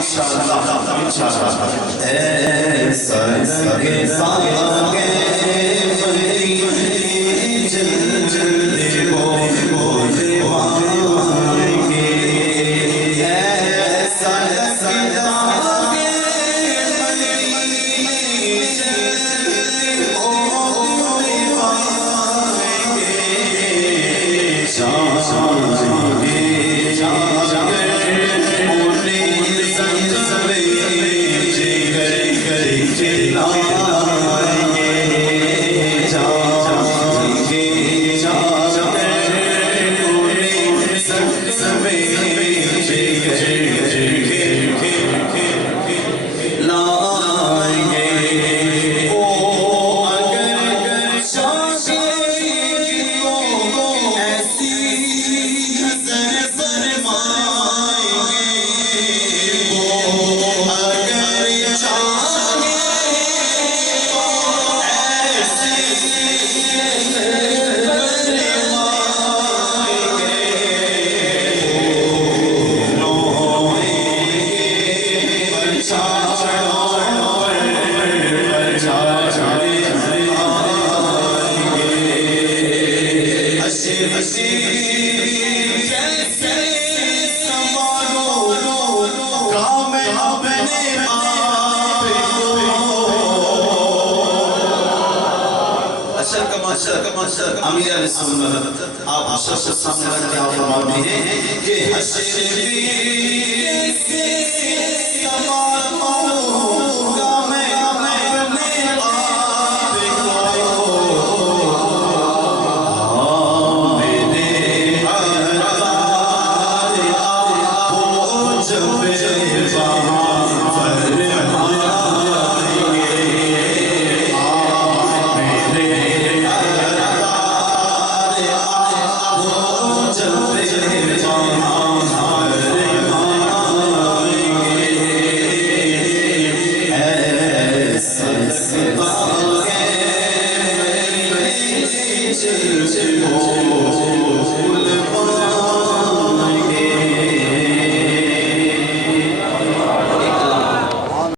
ایسا لگتا ہے امیر علیہ السلام آپ شخص سامنے رکھتے ہیں فرماتے ہیں کہ حشر سے سوالوں کا میں اپنے آپ کو میرے عطاری آپ جب